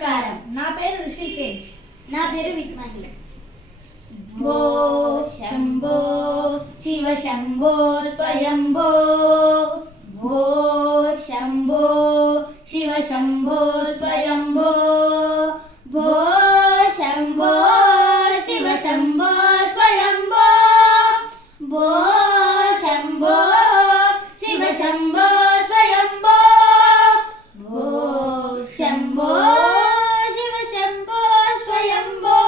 నమస్కారం. నా పేరు ఋషికేష్. నా పేరు విద్మహి. భో శంభో శివ శంభో స్వయంభో. భో శంభో శివ శంభో స్వయంభో. భో శంభో శివ శంభో స్వయంభో. భో శంభో శివ శంభో స్వయంభో. భో శంభో శివ శంభో స్వయంభో.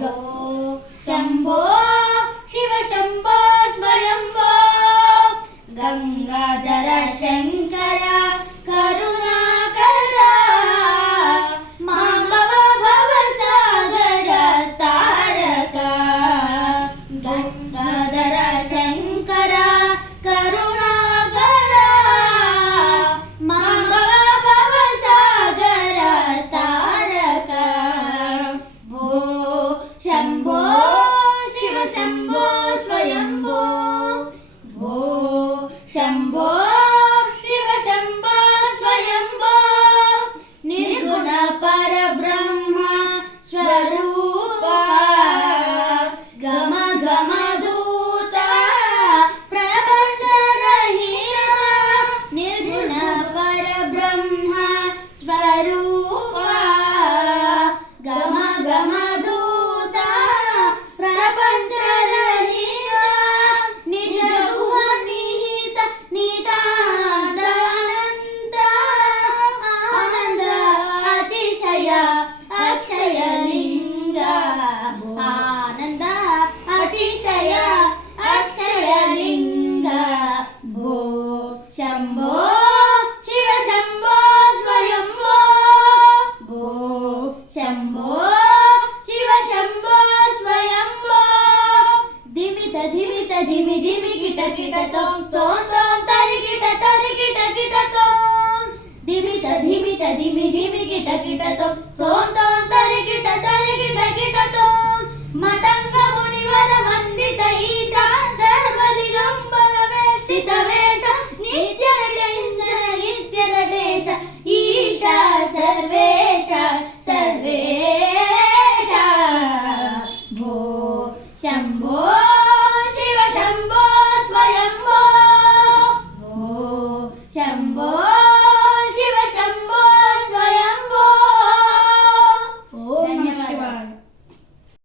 భో శంభో శివ శంభో స్వయంభో. గంగాధర శంకర కరుణాకర మాంబవ భవసాగర తారక. గంగాధర శంకర కరుణాకర మాంబవ భవసాగర తారక. భో శంభో శివ శంభో స్వయంభో. భో శంభో శివ శంభో స్వయంభో. నిర్గుణ పరబ్రహ్మ స్వరూప గమ గమ దూత ప్రపంచ రహిత. నిర్గుణ పరబ్రహ్మ స్వరూప గమ గమ దూత ప్రపంచ రహిత. నిజ గుహ నిహిత నితాంతానంత ఆనంద అతిశయ అక్షయ లింగ. ఆనంద అతిశయ అక్షయ లింగ. భో శంభో శివ శంభో స్వయంభో. భో శంభో శివ శంభో స్వయంభో. ధిమిత ధిమిత ధిమి ధిమి కిట కిట తోం తోం తోం తరికిట తరికిట కిట తోం. ధిమిత ధిమిత ధిమి ధిమి కిట కిట తోం తోం తోం